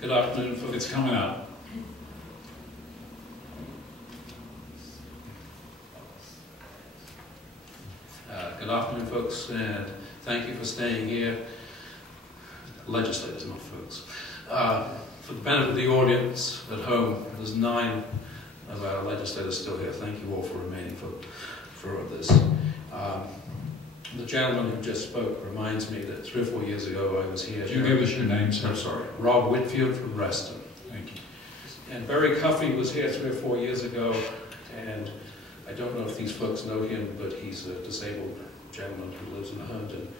Good afternoon, folks. It's coming up. Good afternoon, folks, and thank you for staying here. Legislators, not folks. For the benefit of the audience at home, there's 9 of our legislators still here. Thank you all for remaining for this. The gentleman who just spoke reminds me that 3 or 4 years ago I was here. Could you give us your name, sir? I'm sorry. Rob Whitfield from Reston. Thank you. And Barry Cuffey was here 3 or 4 years ago, and I don't know if these folks know him, but he's a disabled gentleman who lives in Herndon.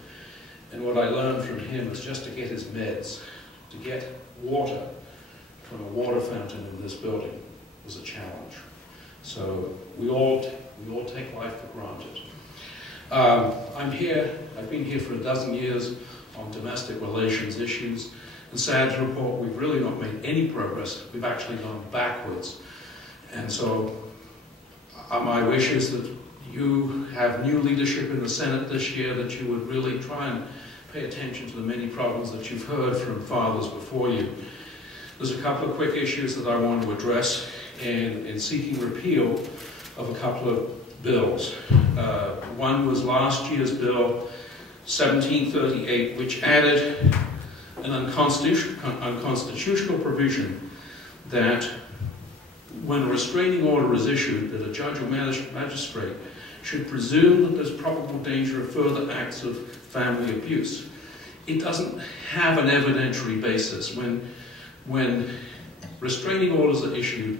And what I learned from him was just to get his meds, to get water from a water fountain in this building was a challenge. So we all take life for granted. I'm here, I've been here for 12 years on domestic relations issues, and sad to report we've really not made any progress. We've actually gone backwards. And so my wish is that you have new leadership in the Senate this year, that you would really try and pay attention to the many problems that you've heard from fathers before you. There's a couple of quick issues that I want to address in seeking repeal of a couple of bills. One was last year's bill 1738, which added an unconstitutional provision that when a restraining order is issued, that a judge or magistrate should presume that there's probable danger of further acts of family abuse. It doesn't have an evidentiary basis. When restraining orders are issued,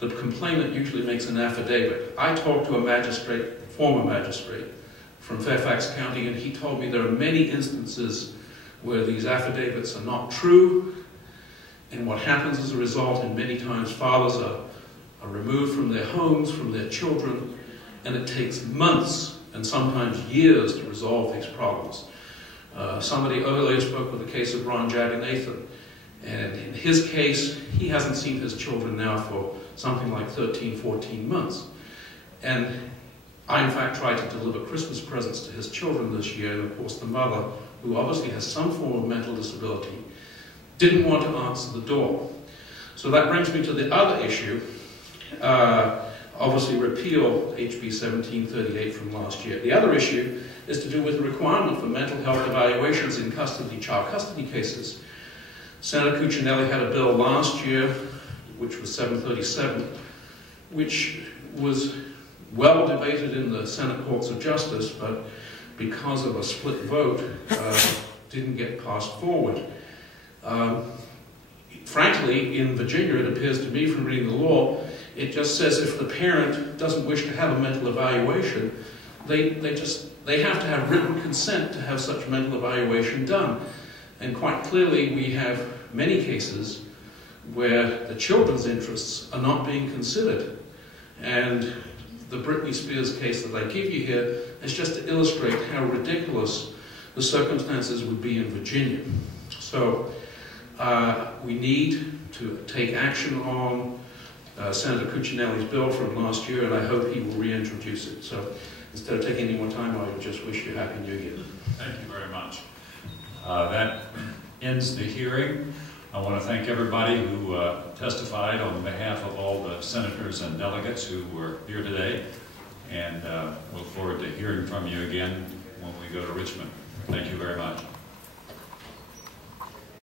the complainant usually makes an affidavit. I talked to a magistrate, former magistrate from Fairfax County, and he told me there are many instances where these affidavits are not true, and what happens as a result, and many times fathers are removed from their homes, from their children, and it takes months and sometimes years to resolve these problems. Somebody earlier spoke with the case of Ron Jaganathan, and in his case, he hasn't seen his children now for something like 13, 14 months. And I, in fact, tried to deliver Christmas presents to his children this year, and of course the mother, who obviously has some form of mental disability, didn't want to answer the door. So that brings me to the other issue, obviously repeal HB 1738 from last year. The other issue is to do with the requirement for mental health evaluations in child custody cases. Senator Cuccinelli had a bill last year, which was 737, which was well debated in the Senate Courts of Justice, but because of a split vote, didn't get passed forward. Frankly, in Virginia, it appears to me from reading the law, it just says if the parent doesn't wish to have a mental evaluation, they have to have written consent to have such mental evaluation done. And quite clearly, we have many cases where the children's interests are not being considered. And the Britney Spears case that I give you here is just to illustrate how ridiculous the circumstances would be in Virginia. So we need to take action on Senator Cuccinelli's bill from last year, and I hope he will reintroduce it. So instead of taking any more time, I would just wish you a Happy New Year. Thank you very much. That ends the hearing. I want to thank everybody who testified on behalf of all the senators and delegates who were here today, and look forward to hearing from you again when we go to Richmond. Thank you very much.